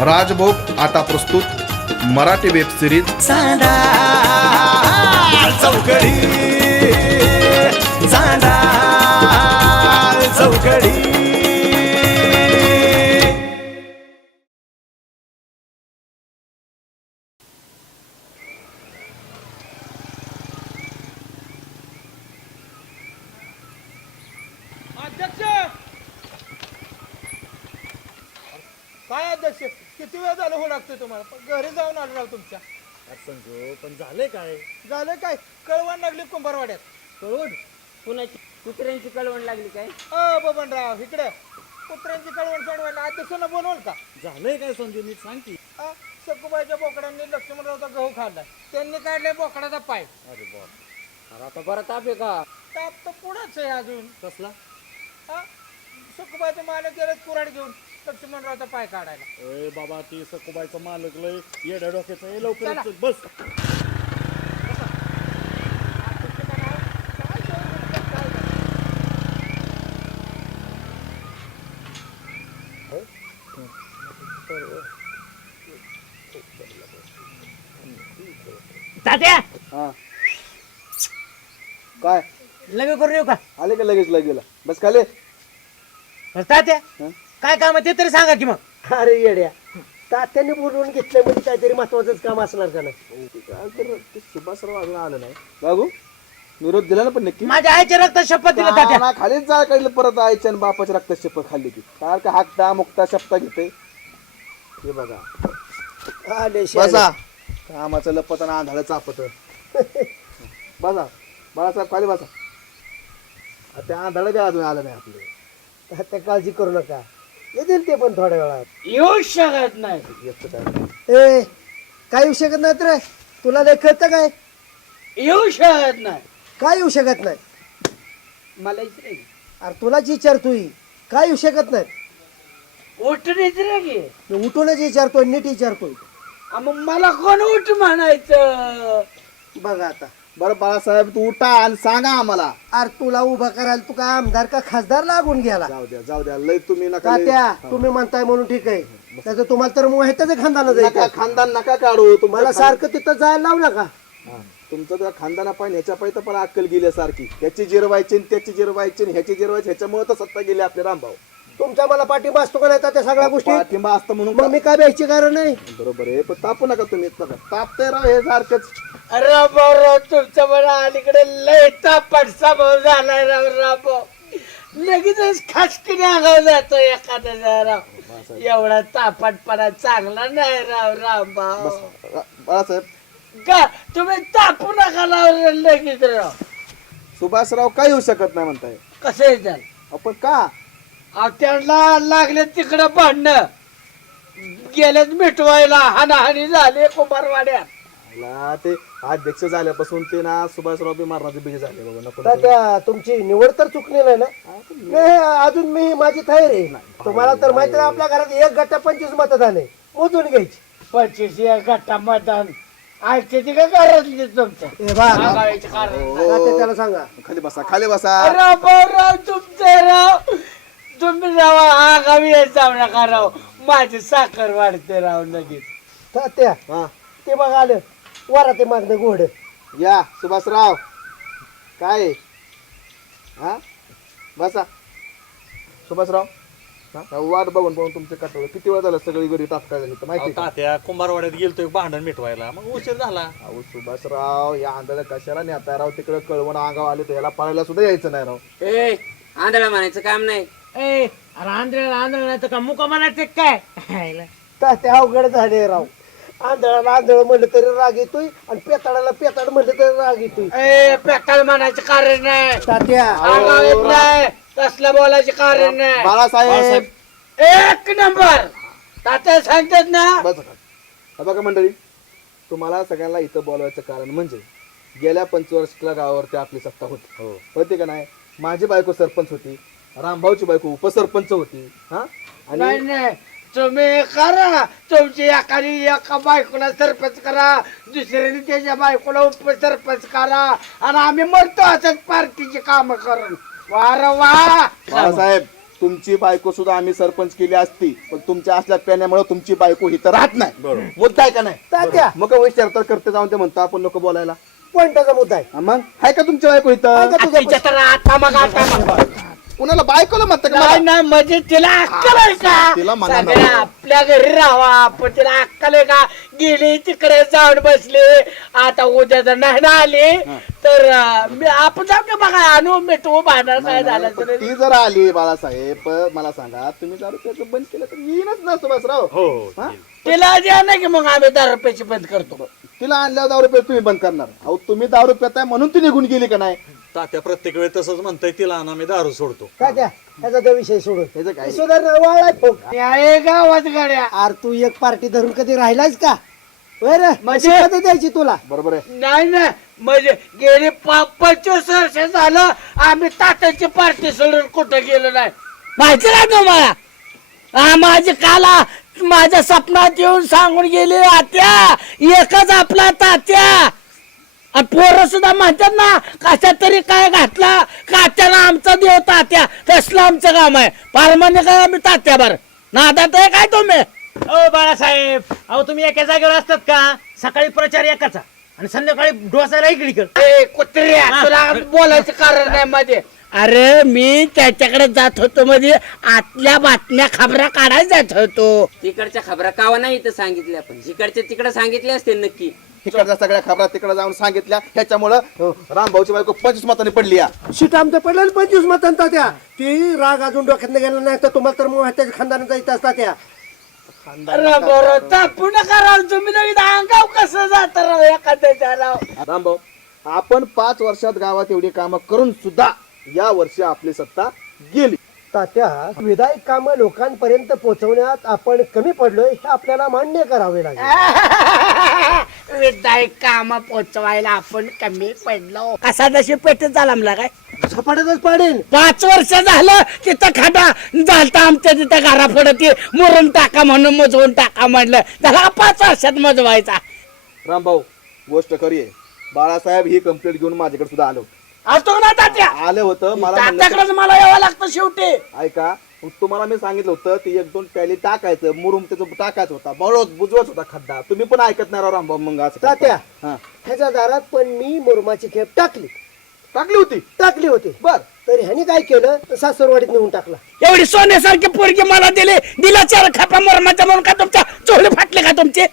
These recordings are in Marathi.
राजभोग आता प्रस्तुत मराठी वेब सिरीज चांदा चौकडी चांदा चौकडी अध्यक्ष काय अध्यक्ष किती वेळ झालं हो लागतोय तुम्हाला पण घरी जाऊन आलो राव तुमच्या संजो पण झाले काय झालं काय कळवण लागली कुंभारवाड्यात कळवण कुणाची कुत्र्यांची कळवण लागली काय बबनराव इकडे कुत्र्यांची कळवण सोडवायला अध्यक्षांना बोलवल का झालंय काय संजू नीट सांग की सकुबाईच्या बोकडांनी लक्ष्मणरावचा गहू खाल्ला त्यांनी काढलाय बोकडाचा पाय अरे बाप अरे आता बरं ताप आहे का ताप तर पुढंच आहे अजून कसला सकुबाईचं मालक गेलं कुऱ्हाड घेऊन लक्ष्मणरावचा पाय काढायला अरे बाबा ती सकुबाईचं मालक लय येड्या डोक्याचं आहे, लवकर चला. चल, बस तात्या काय लगे करून येऊ का आले का लगेच लगेला बस खाले तात्या हं? काय काम आहे ते तरी सांगा की मग अरे येड्या तात्याने बोलवून घेतलं म्हणजे काहीतरी महत्वाचंच काम असणार का नाही काय तर ते सुभाषराव अजून आलं नाही बाबू निरोध दिला ना पण नक्की माझ्या आईच्या रक्त शपथ दिलं तात्या ना खालीच जाळ काढलं परत आईच्या आणि बापाच्या रक्त शपथ खाल्ली की काय का हाकता मुक्ता शपथा घेते हे बघा आले बसा कामाचं लपत आणि आंधळं चापत बसा बाळासाहेब खाली बसा त्या आंधळं काय अजून आलं नाही आपलं तात्या काळजी करू नका येतील ते पण थोड्या वेळात येऊ शकत नाही येतं काय ए काय येऊ शकत नाही रे तुला लय कळतं काय येऊ शकत नाही काय येऊ शकत नाही मला इथे अरे तुलाच विचारतोय काय येऊ शकत नाही उठून येते की मी उठूनच विचारतोय नीट विचारतोय मग मला कोण उठ म्हणायचं बघा आता बरं बाळासाहेब तू उठा आणि सांगा आम्हाला अरे तुला उभा करायला तू काय आमदार का खासदार लागून गेला जाऊ द्या लय तुम्ही नका लय- तात्या तुम्ही म्हणताय म्हणून ठीक आहे त्याचं तुम्हाला तर माहितच आहे खानदाना नका जायचं खानदान नका काढू मला सारखं तिथं जायला लावू नका तुमचं त्या खानदाना पाहिजे ह्याच्या पाहिजे पण अक्कल गेली सारखी त्याची जिरवायची आणि त्याची जिरवायची आणि ह्याची जिरवायची ह्याच्यामुळे तर सत्ता गेली आपले रामभाऊ तुमचा मला पाठिंबा असतो का नाही त्या सगळ्या गोष्टी पाठिंबा असतं म्हणून मग मी काय द्यायची कारण नाही बरोबर आहे पण तापू नका तुम्ही बघा तापते राव हे सारखंच राव तुमच्या मला अलीकडे लय तापट स्वभाव झालाय राव लगेच खासकीने आगाव जातो एखाद्या राव एवढा तापटपणा चांगला नाही राव बाळासाहेब का तुम्ही तापू नका लावलं लगेच राव सुभाषराव काय येऊ शकत नाही म्हणताय कसं येतात आपण का त्यांना लागले तिकडं भांडणं गेलेच मिटवायला हाणाहाणी झाले कुंभारवाड्यात मला ते अध्यक्ष झाल्यापासून ते ना सुभाषराव बी मारण्याचे बीज झाले बाबा नको तात्या तुमची निवड तर चुकली नाही ना नाही, अजून मी माझी तयारी आहे तुम्हाला तर माहिती आहे आपल्या घरात एक गट्टा 25 मतदान आहे मोजून घ्यायची 25 या गटा मतदान ऐकते का घरातली तुमचं ए बा आगावायचं कारण तात्या त्याला सांगा खाली बसा राव तुमचं राव तुम्ही राव आगावी जाऊ नका राव माझी साखर वाढते राव लगेच तात्या हा ते बघ आलं वरा ते मागणं घोड या सुभाषराव काय आहे? हा बसा सुभाषराव वाट बघून बघून तुमचे कटवलं किती वेळ झालं सगळी घरी तात्काळ झाली तर माहिती का? तात्या कुंभारवाड्यात गेलतोय भांडण मिटवायला मग उशीर झाला अहो सुभाषराव या आंधळ्या कशाला नेता राव तिकडे कळवण अंगाव आले तर याला पळायला सुद्धा यायचं नाही राव ए आंधळा म्हणायचं काम नाही ए अरे आंधळा नाही तर का मुका म्हणायचं काय तात्या अवघड झाले राव आंधळाला आंधळ म्हणलं तरी राग येतोय आणि पेताळाला पेताळ म्हणलं तरी राग येतोय ए पेटाल म्हणायचं कारण नाही तात्या आगाव येत नाही तसलं बोलायचं कारण नाही बाळासाहेब एक नंबर तात्या सांगतात ना बस हा बघा मंडळी तुम्हाला सगळ्यांना इथं बोलवायचं कारण म्हणजे गेल्या 25 वर्षाला गावावरती आपली सत्ता होती होती का नाही माझी बायको सरपंच होती रामभाऊची बायको उपसरपंच होती हा नाही नाही तुम्ही करा तुमची एका बायकोला सरपंच करा दुसऱ्याने त्याच्या बायकोला उपसरपंच करा आणि आम्ही मरतो असंच पार्टीची कामं करून वार वा बाळासाहेब तुमची बायको सुद्धा आम्ही सरपंच केली असती, पण तुमच्या असल्या पेण्यामुळे तुमची बायको इथं राहत नाही. मुद्दा आहे का नाही? तात्या मग विचार तर करते जाऊन ते म्हणतो आपण नको बोलायला. पॉइंटाचा मुद्दा आहे. हा, मग आहे का तुमची बायको इथं? आहे का तुझा तिच्या तर आता मग कुणाला बायकोला म्हणतं का नाही मला? नाही म्हणजे तिला अक्कल आहे तिला का म्हणा ना. सगळ्या आपल्या घरी राहावा पण तिला अक्कल आहे का गेली तिकडे जाऊन बसली आता उद्या जर नाही ना आली तर आपण जाऊ का बघा आणू मिठवू भांडण काय झालं पण तरी ती जर आली बाळासाहेब, मला सांगा तुम्ही दारू प्यायचं बंद केलं तर येईनच ना सुभाषराव. हा? तिला द्या ना की मग आम्ही 10 रुपयाची बंद करतो तिला आणल्यावर दारू रुपये तुम्ही बंद करणार. अहो तुम्ही दारू पिताय म्हणून ती निघून गेली का नाही? तात्या प्रत्येक वेळी तसंच म्हणताय, तिला आणा मी दारू सोडतो. तात्या ह्याचा तो विषय सोडून ह्याचं काय? सुधारणा वाळा ठोक. आहे गावात गाड्या अरे तू एक पार्टी धरून कधी राहिलायस का? बरं म्हणजे- म्हणजे कधी द्यायची तुला? बरोबर आहे. नाही ना म्हणजे गेली 25 वर्ष झालं आम्ही तात्याची पार्टी सोडून कुठं गेलो नाही माहिती ना तुम्हाला माझे काला माझ्या स्वप्नात येऊन सांगून गेले आत्या एकच आपला तात्या आणि पोरं सुद्धा म्हणतात ना कशा तरी काय घातला कात्याला आमचा देव तात्या तसलं आमचं काम आहे पारमान्य काय आम्ही तात्यावर नादात आहे काय तुम्ही ओ बाळासाहेब, अहो तुम्ही एका जागेवर असतात का? सकाळी प्रचार एकाचा आणि संध्याकाळी डोसायला इकडे. ए कुत्र्या तुला बोलायचं कारण नाही मध्ये अरे मी त्याच्याकडे जात होतो म्हणजे आतल्या बातम्या खबरा काढायला जात होतो तिकडच्या खबरा कावा नाही इथं सांगितल्या, पण जिकडच्या तिकडे सांगितले असतील नक्की. तिकडच्या सगळ्या खबरा तिकडे जाऊन सांगितल्या, त्याच्यामुळं रामभाऊची बायको 25 मतांनी पडली. या सीट आमचं पडलं 25 मतांत तात्या. ती राग अजून डोक्यात गेला नाही तर तुम्हाला तर मग त्याच्या खानदानाचा इथं असता त्या. अरे बरं तापू नका राव तुम्ही नाही अंगाव कसं जात राव एखाद्याच्या राव रामभाऊ, आपण 5 वर्षात गावात एवढी कामं करून सुद्धा या वर्षी आपली सत्ता गेली. तात्या विधायक कामं लोकांपर्यंत पोहोचवण्यात आपण कमी पडलोय हे आपल्याला मान्य करावे लागेल. विधायक काम पोचवायला आपण कमी पडलो कसा जशी पेटत झाला काय झपाट्यातच पाडेल. 5 वर्ष झालं तिथं खाटा झालता आमच्या तिथं घरा पडत मुरून टाका म्हणून मजवून टाका म्हणलं त्याला 5 वर्षात मजवायचा रामभाऊ गोष्ट खरी आहे. बाळासाहेब ही कंप्लेंट घेऊन माझ्याकडे सुद्धा आलो असतो ना तात्या आलं होतं. मला म्हणलं, तात्याकडेच मला यावं लागतं शेवटी ऐका तुम्हाला मी सांगितलं होतं ती 1-2 प्याली टाकायचं, मुरुम त्याचं टाकायचं होता, बळवत बुजवत होता खड्डा. तुम्ही पण ऐकत नाही राव रामभाऊ. मग असं तात्या हा. ह्याच्या दारात पण मी मुरमाची खेप टाकली टाकली होती. बर तर ह्याने काय केलं सासरवाडीत नेऊन टाकला. एवढी सोन्यासारखी पोरगी मला दिला 4 खापा मुरमाच्या म्हणून का तुमच्या चोळी फाटले का तुमचे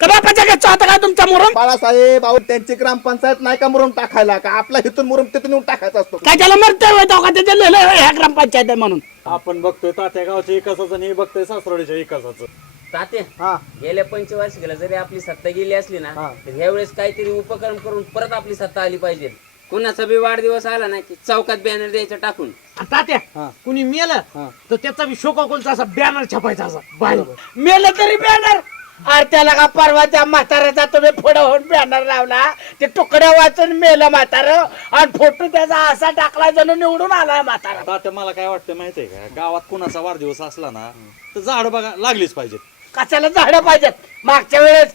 का बापाच्या घरचा होता का तुमचा मुरम बाळासाहेब अहो त्यांची ग्रामपंचायत नाही का मुरुम टाकायला, का आपला इथून मुरुम तिथून येऊन टाकायचा असतो? काय त्याला मरतोय होतो का त्याच्या लिहिलं ह्या ग्रामपंचायत आहे म्हणून आपण बघतोय तात्या गावच्या विकासाचं आणि हे बघतोय सासरवाडीच्या विकासाचं. तात्या हा गेल्या 25 वर्षाला जरी आपली सत्ता गेली असली ना तर ह्यावेळेस काहीतरी उपक्रम करून परत आपली सत्ता आली पाहिजे. कुणाचा बी वाढदिवस आला ना की चौकात बॅनर द्यायचं टाकून. आणि तात्या कुणी मेलं तर त्याचा बी शोकाकुलचा असा बॅनर छापायचा असा भारी. मेलं तरी बॅनर अरे त्याला का परवा त्या म्हाताऱ्याचा तुम्ही पुढे होऊन बॅनर लावला ते तुकड्या वाचून मेलं म्हातार आणि फोटो त्याचा असा टाकला जणू निवडून आलाय म्हातारा. तात्या मला काय वाटतं माहितीये का, गावात कुणाचा वाढदिवस असला ना तर झाड बघा लागलीच पाहिजेत. कशाला झाडं पाहिजेत? मागच्या वेळेस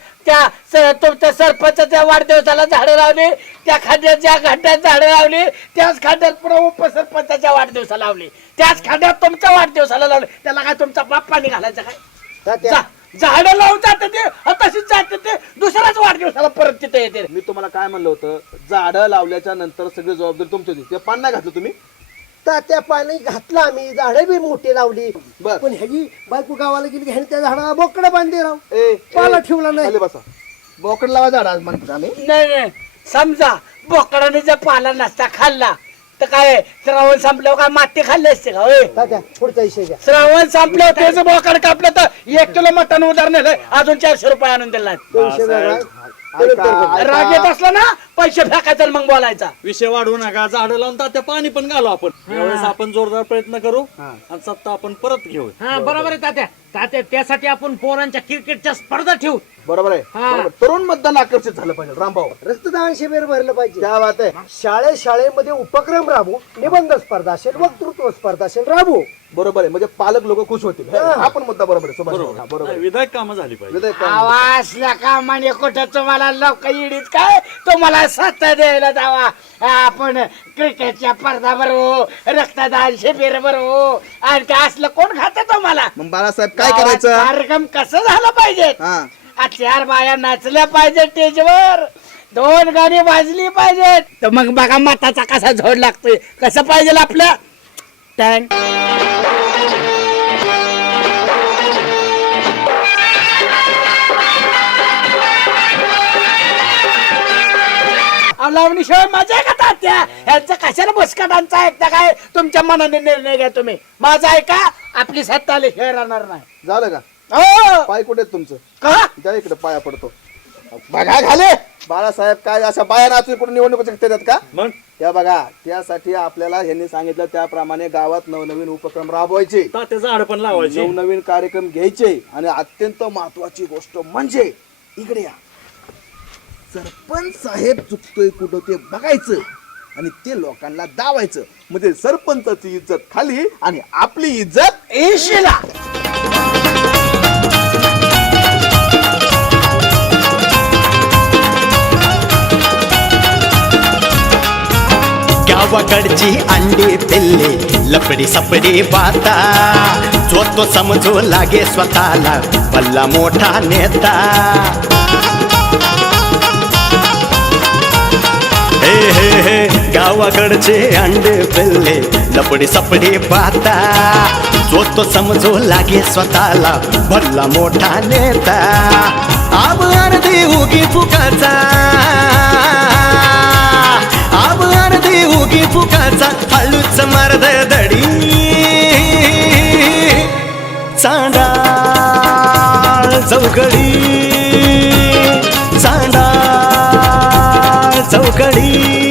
तुमच्या सरपंचाच्या वाढदिवसाला झाडं लावली, त्या खांद्यात ज्या खड्ड्यात झाडं लावली त्याच खांद्यात पुढे उपसरपंचाच्या वाढदिवसाला लावली, त्याच खांद्यात तुमच्या वाढदिवसाला लावली. त्याला काय तुमचा बाप पाणी घालायचं काय? तात्या झाडं लावून जाते ते तशीच जाते ते दुसऱ्याच वाढदिवसाला परत तिथे येते. मी तुम्हाला काय म्हणलं होतं, झाडं लावल्याच्या नंतर सगळी जबाबदारी तुमची होती. ते पान नाही घातलं तुम्ही? तात्या पाणी घातलं आम्ही, झाडं बी मोठी लावली. बर. पण ह्याची बायको गावाला गेली की ह्याने त्या झाडाला बोकडं बांधले राव. ए पाला ठेवला नाही. खाली बसा. बोकड लावा झाड आज म्हणतो आम्ही. नाही समजा बोकडाने जर पाला नसता खाल्ला तर काय श्रावण संपल्यावर काय माती खाल्ली असते का? होय तात्या पुढचा विषय घ्या. श्रावण संपल्यावर त्याचं बोकड कापलं तर 1 किलो मटण उधार नेलं अजून 400 रुपये आणून दिला. तो विषय वेगळा. ऐका, ऐका. राग येत असला ना पैसे फेकायचं आणि मग बोलायचा. विषय वाढवू नका, झाडं लावून तात्या पाणी पण घालू आपण. यावेळेस आपण जोरदार प्रयत्न करू आणि सत्ता आपण परत घेऊ. हा बरोबर आहे तात्या. तात्या त्यासाठी आपण पोरांच्या क्रिकेटच्या स्पर्धा ठेवू बरोबर आहे बरोबर. तरुण मतदान आकर्षित झालं पाहिजे रामभाऊ. रक्तदान शिबिर भरलं पाहिजे. क्या बात आहे. शाळेमध्ये उपक्रम राबवू, निबंध स्पर्धा असेल, वक्तृत्व स्पर्धा असेल राबवू. बरोबर आहे. म्हणजे पालक लोक खुश होतील. हा पण मुद्दा बरोबर आहे सुभाष. हा, बरोबर आहे. विधायक कामं झाली पाहिजे. विधायक काम. आवाजल्या कामाने कुठं तुम्हाला लोक इडीत काय तुम्हाला सत्ता द्यायला जावा. आपण क्रिकेटच्या स्पर्धा भरवू, रक्तदान शिबिर भरवू आणि काय असलं कोण खात तुम्हाला. मग बाळासाहेब काय करायचं. कार्यक्रम कसं झालं पाहिजे. हा 4 बाया नाचल्या पाहिजे स्टेजवर, 2 गाणी वाजली पाहिजेत. तर मग बघा मताचा कसा झोड लागतोय. कसं पाहिजे आपल्या टँक. लावणीशिवाय मजा आहे का तात्या. ह्यांचं कशाला बसकाटांचा ऐकता काय. तुमच्या मनाने निर्णय घ्या तुम्ही. माझा ऐका, आपली सत्ता आल्याशिवाय राहणार नाही. झालं का. हो पाय कुठे आहेत तुमचं. का त्या इकडे पाया पडतो. बघा घाले बाळासाहेब काय अशा बाया नाचून कुठे निवडणूक देतात का. मग त्या बघा त्यासाठी आपल्याला यांनी सांगितलं त्याप्रमाणे गावात नवनवीन उपक्रम राबवायचे, तात्याचं झाड पण लावायचे. नवनवीन कार्यक्रम घ्यायचे. आणि अत्यंत महत्वाची गोष्ट म्हणजे इकडे या, सरपंच साहेब चुकतोय कुठं ते बघायचं आणि ते लोकांना दावायचं. म्हणजे सरपंचाची इज्जत खाली आणि आपली इज्जत एशीला. गावाकडची अंडी पिल्ली लपडी सपडी बाता, जो तो समजू लागे स्वतःला भल्ला मोठा नेता. हे हे हे गावाकडचे अंडे पिल्ले लपडी सपडी बाता, जो तो समजू लागे स्वतःला भल्ला मोठा नेता. आब अर्धी उगी फुकाचा, आब अर्धी उगी फुकाचा, हळूच मर्द दडी. चांडाळ चौकडी, चांडाळ चौकडी.